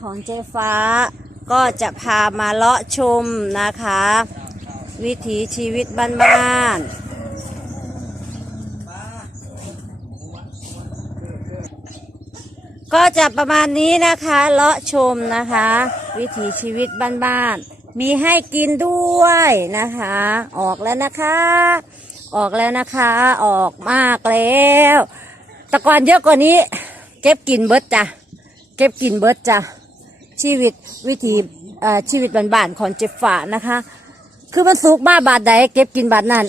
ของเจฟ้า ก็จะพามาเลาะชมนะคะ วิถีชีวิตบ้านๆก็จะประมาณนี้นะคะเลาะชมนะคะ วิถีชีวิตบ้านๆมีให้กินด้วยนะคะ ออกแล้วนะคะ ออกแล้วนะคะ ออกมากแล้วต่ก่อนเยอะกว่านี้ เก็บกินเบิดจ้ะเก็บกินเบิดจ้ะ ชีวิตวิถีชีวิตบ้านๆของเจฟฝานะคะ คือมันสุกมาบาทใดเก็บกินบาทนั้น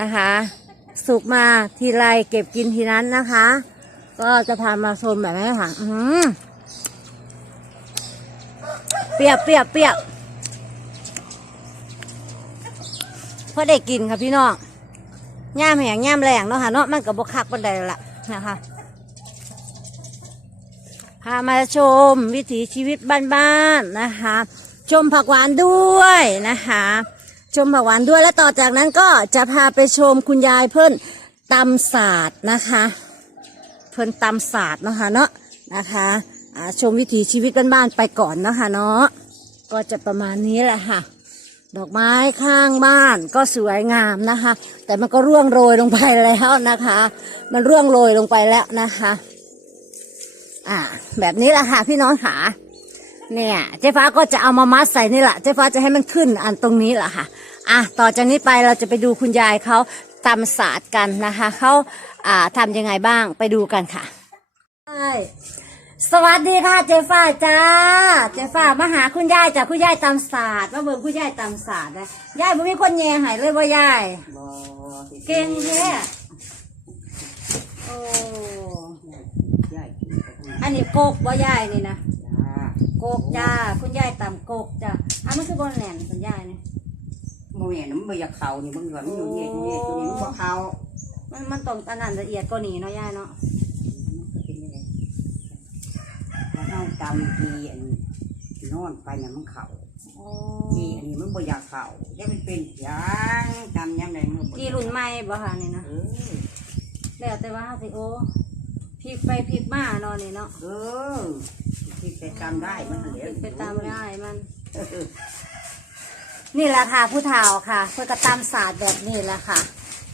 นะคะสุกมาทีไรเก็บกินทีนั้นนะคะ ก็จะพามาชมแบบนี้ค่ะเปรียบเปียบเปรียบพอได้กินค่ะพี่น้องย่ามแหงย่ามแรงเนาะค่ะเนาะมันกับบกคักบันได้ละนะคะ พามาชมวิถีชีวิตบ้านๆนะคะ ชมผักหวานด้วยนะคะ ชมผักหวานด้วยและต่อจากนั้นก็จะพาไปชมคุณยายเพิ่นตำศาสตร์นะคะ เพิ่นตำศาสตร์นะคะเนาะนะคะชมวิถีชีวิตบ้านๆไปก่อนนะคะเนาะก็จะประมาณนี้แหละค่ะ ดอกไม้ข้างบ้านก็สวยงามนะคะ แต่มันก็ร่วงโรยลงไปแล้วนะคะ มันร่วงโรยลงไปแล้วนะคะ อ่า แบบนี้แหละค่ะพี่น้องขาเนี่ย เจ๊ฟ้าก็จะเอามามัดใส่นี่แหละเจ๊ฟ้าจะให้มันขึ้นอันตรงนี้แหละค่ะ อะต่อจากนี้ไปเราจะไปดูคุณยายเขาตำศาสตร์กันนะคะเขาอ่าทำยังไงบ้างไปดูกันค่ะใช่สวัสดีค่ะเจ๊ฟ้าจ้า เจ๊ฟ้ามาหาคุณยายจ้ะคุณยายตำศาสตร์มาเบิ่งคุณยายตำศาสตร์นะยายบ่มีคนแย่ใหายเลยว่ายายบ่เก่งแท้โอ้ใหญ่ อันนี้โกกว่ายายนี่นะจ้าโกกจ้าคุณยายตำโกกจ้าอะมันคือบอลแหลนคุณยายนี่โมเห็นมันบ่อยากเข่านี่มึงก่อนมันอยู่เงี้ยเงี้ยตัวนี้มันบ่เข่ามันมันต้องอันนั้นละเอียดกว่านี้เนาะยายเนาะเป็นยังไงถ้าเฮาจำทีอันนอนไปน่ะมันเข่าโอ้ทีอันนี้มันบ่อยากเข่าจะมันเป็นหยังจำยังไงมันบ่ที่รุ่นใหม่บ่ค่ะนี่นะเออแล้วแต่ว่าเฮาสิโอ้ พลิกไปพลิกมาเนาะนี่เนาะเออที่ไปจำได้มันพเหลืลิอกไปตามได้มันเออนี่แหละค่ะผู้เฒ่าค่ะ เพื่อกระตำศาสตร์แบบนี้แหละค่ะ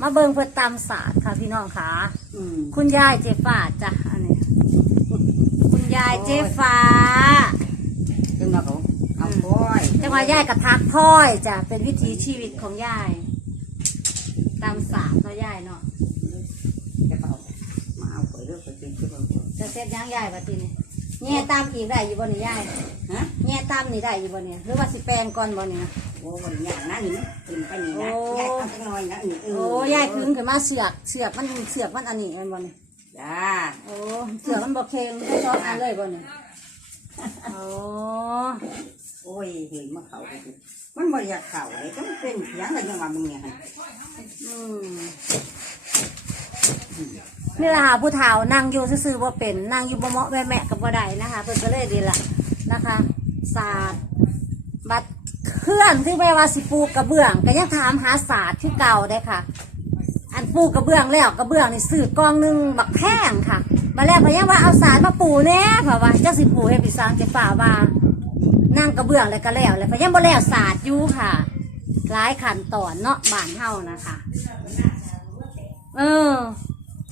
มาเบิ่งเพื่อตำศาสตร์ค่ะพี่น้องค่ะ อืมคุณยายเจ๊ฟ้าจ้ะอันนี้คุณยายเจ๊ฟ้าจังว่าเขาเอาป้อยจังหวะยายกับทักพ้อยจ้ะเป็นวิถีชีวิตของยาย ตามศาสตร์เนาะยายเนาะจะเอา มาเอาไปเรื่องไปเป็นที่บ่จะเสร็จยังยายบัดทีนี้แง่ตามอีกได้อยู่บ่เนี่ยยายฮะแง่ตามนี่ได้อยู่บ่เนี่ยหรือว่าสิแปลงก่อนบ่เนี่ยโอ้ยอย่างนั้นนี่เป็นไปนี่นะโอ้ยายทำจังหน่อยนะนี่เออโอ้ยายขึ้นขึ้นมาเสือกเสือกมันเสือกมันอันนี้แมันบ่เนี่ยจ้าโอ้เสือกมันบ่เค็งไม่ชอบอันเลยบ่เนี่ยโอ้โอ้ยเห็นมาเขาไปสิมันบ่อยากเข่าเลยก็มันเป็นเสียงอะไรจังหวะมึงเนี่ยฮะอืม นี่แหละค่ะผู้เฒ่านั่งอยู่ซื่อๆบ่เป็นนั่งอยู่บ่เหมาะแม่แม่กับบ่ได้นะคะเพิ่นก็เลยดีละนะคะศาสตร์บัดเคลื่อนที่แม่ว่าสิปูกระเบื้องก็ยังถามหาศาสตร์ที่เก่าได้ค่ะ อันปูกระเบื้องแล้วกระเบื้องนี่ซื้อกองหนึงบักแพงค่ะมาแล้วพะยังว่าเอาศาสตร์มาปูแน่เพราะว่าเจ้าสิปูให้พี่สางจะฝ่าว่านั่งกระเบื้องแล้วก็แล้วแล้วพะยังบ่แล้วศาสตร์อยู่ค่ะหลายขั้นตอนเนาะบ้านเฮานะคะ เออ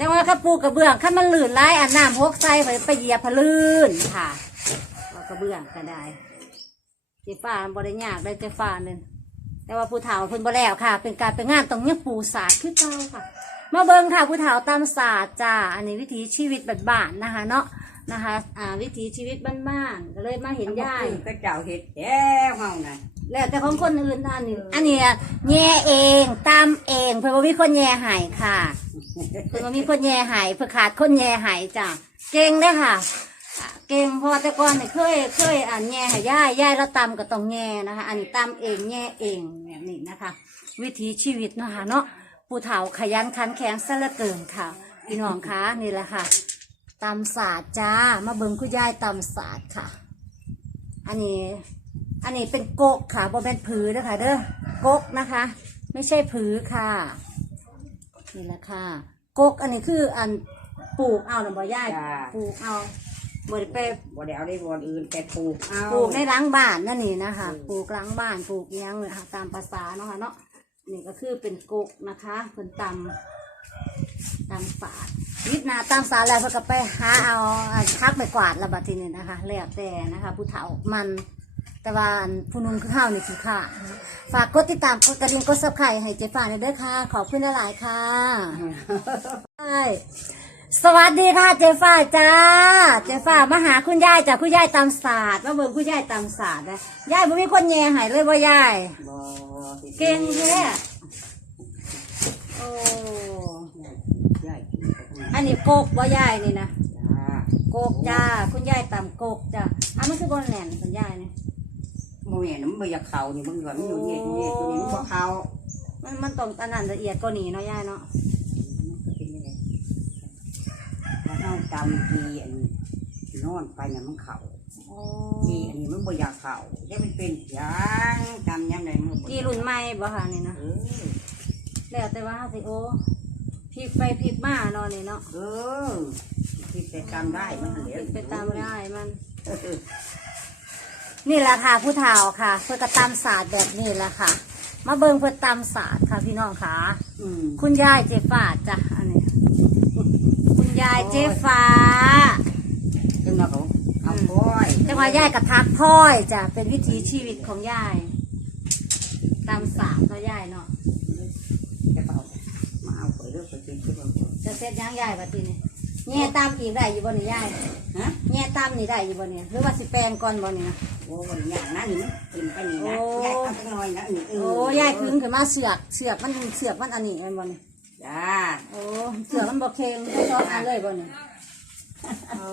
จังว่าข้าปูกระเบื้องข้ามันลื่นไล่อันน้ำพกใส่ไปไปเหยียบพะลื่นค่ะเอากระเบื้องก็ได้เจ้ฟ้าบริยากได้เจ้ฟ้านึงแต่ว่าผู้เฒ่าเพิ่นบ่แล้วค่ะ เป็นการเป็นงานตรงยังปูศาสตร์คือเก่าค่ะ มาเบิ่งค่ะผู้เฒ่าตามศาสตร์จ้าอันนี้วิถีชีวิตบ้านๆนะคะ เนาะนะคะอ่าวิถีชีวิตบ้านๆก็เลยมาเห็นยายก็เจ้าเห็ดแก้วเฮาน่ะแล้วแต่ของคนอื่นอันนี้อันนี้แย่เองตามเอง เพื่อว่ามีคนแย่ใหายค่ะ เพื่อว่ามีคนแย่หายเพื่อขาดคนแย่หายจ้ะเก่งได้อค่ะอะเก่งเพอแต่ก่อนเนี่ยเคยเคยอ่านแย่ใหายย่ายย่ายแล้วตำก็ต้องแย่นะคะ อันนี้ตำเองแย่เองแบบนี้นะคะ วิถีชีวิตเนาะคะเนาะผู้เฒ่าขยันขันแข็งซะเหลือเกินค่ะพี่น้องคะนี่แหละค่ะตำศาสตร์จ้ามาเบิ่งคุณยายตำศาสตร์ค่ะ อันนี้ อันนี้เป็นกกค่ะบ่เป็นผือนะคะเด้อกกนะคะ ไม่ใช่ผือค่ะ นี่แหละค่ะกกอันนี้คืออันปลูกเอาหน่ะบ่ย่ายปลูกเอาบ่ได้ไปบ่ได้เอาได้บอนอื่นแต่ปลูกเอา ปลูกในหล้างบ้านนั่นนี่นะคะปลูกหล้างบ้านปลูกอิหยังเลยค่ะตามภาษาเนาะค่ะเนาะนี่ก็คือเป็นกกนะคะเพิ่นตำตำฝาดวิทนาตามสาแล้วเพิ่นก็ไปหาเอาอันทักไปกวาดระบาดทีนี้นะคะแล้วแต่นะคะ ผู้เฒ่ามัน แต่ว่าอันผู้หนุ่มคือข้าวนี่คือข้าฝากกดติดตามกดกระดิ่งกดซับไข่ให้เจ๊ฟ้าหน่อยเด้อค่ะ ขอบคุณหลายๆค่ะใช่สวัสดีค่ะเจ๊ฟ้าจ้า เจ๊ฟ้ามาหาคุณยายจ้ะคุณยายตำศาสตร์มาเบิ่งคุณยายตำศาสตร์นะยายบ่มีคนแย่หายเลยบ่ยายเก่งแท้โอ้อันนี้โกกบ่ยายนี่นะโกกจ้าคุณยายตำโกกจ้าอันมันคือบนแหลนคุณยายเนี่ย โมเห็นมันบ่อยากเข่านี่มันก็มันอยู่เงี้ยเงี้ยตัวนี้มันบ่เข่ามันมันต้องอันนั้นละเอียดกว่านี้เนาะยายเนาะมันก็เป็นยังไงถ้าเฮาจำทีอันนอนไปเนี่ยมันเข่าโอ้ทีอันนี้มันบ่อยากเข่าจะมันเป็นหยังจำยังไงมันบ่ที่รุ่นใหม่บ่ค่ะนี่นะเออแล้วแต่ว่าสิโอพลิกไปพลิกมาเนาะนี่เนาะเออที่จะจำได้มันพเหลืลิอกไปตามได้มัน เออ นี่แหละค่ะผู้เฒ่าค่ะ เพื่อกระตำศาสตร์แบบนี้แหละค่ะ มาเบิ่งเพื่อตำศาสตร์ค่ะพี่น้องค่ะ อืมคุณยายเจฟ้าจ้ะอันนี้ คุณยายเจฟ้าจังว่าเขาเอาป้อยจังหวะยายกระทักพ่อยจ้ะเป็นวิถีชีวิตของยายตำศาสตร์เนาะยายเนาะจะเอามาเอาไปเรื่องไปกินที่บ้านจะเสร็จยังยายบัดนี้แง่ตามอีกได้อยู่บ่นี่ยายฮะแง่ตามนี่ได้อยู่บ่เนี่ยหรือว่าสิแปลงก่อนบ่นี่นะ โอ้วันนี้นะนี่มันกินไปนี่นะโอ้ยายเอาไปหน่อยนะนี่เอโอ้ยายคึงขึ้นมาเสือกเสือกมันเสือกมันอันนี้แมันบ่นี่จ้าโอ้เสือกมันบ่เค็งไม่ชอบอันเลยบ่นี่โอ้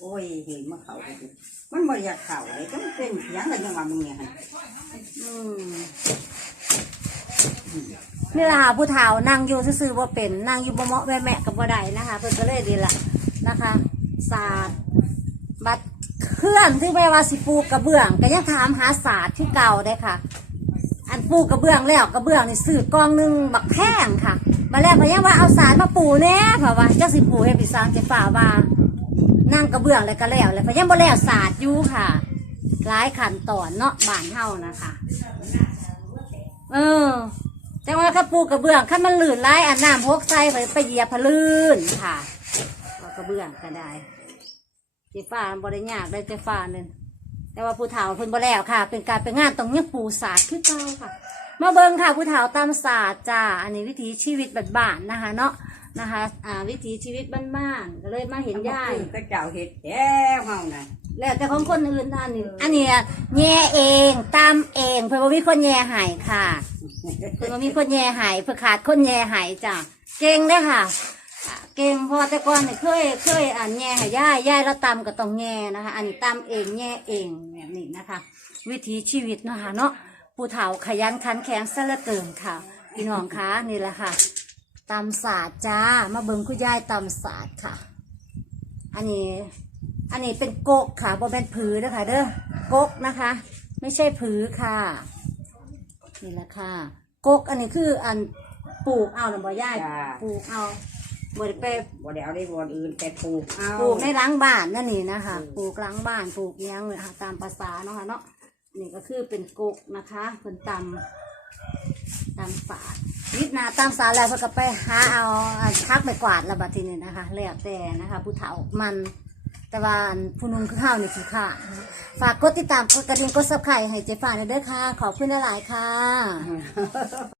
โอ้ยเห็นมาเขาไปดิมันบ่อยากเข่าเลยก็มันเป็นหยังกันยังว่ามึงเนี่ยฮะอืมนี่แหละค่ะผู้เฒ่านั่งอยู่ซื่อๆบ่เป็นนั่งอยู่บ่เหมาะแม่แม่กับบ่ได้นะคะ เพิ่นก็เลยดีละนะคะศาสตร์บัด เคลื่อนที่แม่ว่าสิปูกระเบื้องก็ยังถามหาศาสตร์ที่เก่าได้ค่ะ อันปูกระเบื้องแล้วกระเบื้องนี่ซื้อกองหนึงบักแพงค่ะ มาแล้วพยังว่าเอาสารมาปูแน่เพราะว่าเจ้าสิปูให้พี่สางจะฝ่าว่านั่งกระเบื้องแล้วก็แล้วแล้วพยังบ่แล้วศาสตร์อยู่ค่ะหลายขั้นตอนเนาะบ้านเฮานะคะเออจังว่ากระปูกระเบื้องขั้นมันลื่นไล่อันน้ำพกใส่ไปไปเหยียบพะลื่นค่ะ กระเบื้องก็ได้ เจ๊ฟ้าบริยากได้เจ๊ฟ้านึงแต่ว่าผู้เฒ่าเพิ่นบ่แล้วค่ะ เป็นการเป็นงานต้องยังปูศาสตร์คือเก่าค่ะ มาเบิ่งค่ะผู้เฒ่าตามศาสตร์จ้าอันนี้วิถีชีวิตบ้านๆนะคะ เนาะนะคะอ่าวิถีชีวิตบ้านๆก็เลยมาเห็นยายก็เจ้าเห็ดแย่เฮาน่ะแล้วแต่ของคนอื่นอันนี้อันนี้แย่เองตามเอง เพื่อว่ามีคนแย่ใหายค่ะ เพื่อว่ามีคนแย่ใหายเพื่อขาดคนแย่ใหายจ้ะเก่งได้อค่ะอะ เก่งเพอแต่ก่อนเนี่ยเคยเคยอ่านแย่ให้ย่ายย่ายแล้วตำก็ต้องแย่นะคะ อันนี้ตำเองแย่เองแบบนี้นะคะ วิถีชีวิตเนาะค่ะเนาะผู้เฒ่าขยันขันแข็งซะเหลือเกินค่ะ พี่น้องคะนี่แหละค่ะตำศาสตร์จ้ามาเบิ่งคุณยายตำศาสตร์ค่ะ อันนี้อันนี้เป็นกกค่ะบนเป็นผือนะคะเด้อกกนะคะ ไม่ใช่ผือค่ะ นี่แหละค่ะกกอันนี้คืออันปลูกเอาหรือบ่ย่ายจ้าปลูกเอา บ่ได้ไปบ่ได้เอาได้บอนอื่นแต่ปลูกเอาปลูกในหล้างบ้านนั่นนี่นะคะปลูกหล้างบ้านปลูกอิหยังเลยค่ะตามภาษาเนาะค่ะเนาะนี่ก็คือเป็นกกนะคะเป็นตำตำฝาดวิทนาตามสาแล้วเพื่อก็ไปหาเอาอันทักไปกวาดระบาดทีนี้นะคะแล้วแต่นะคะ ผู้เฒ่ามันแต่ว่าอันผู้หนุ่มคือข้าวนี่คือข้าฝากกดติดตามกดกระดิ่งกดซับไข่ให้เจ๊ฟ้าหน่อยเด้อค่ะ ขอบคุณหลายๆค่ะ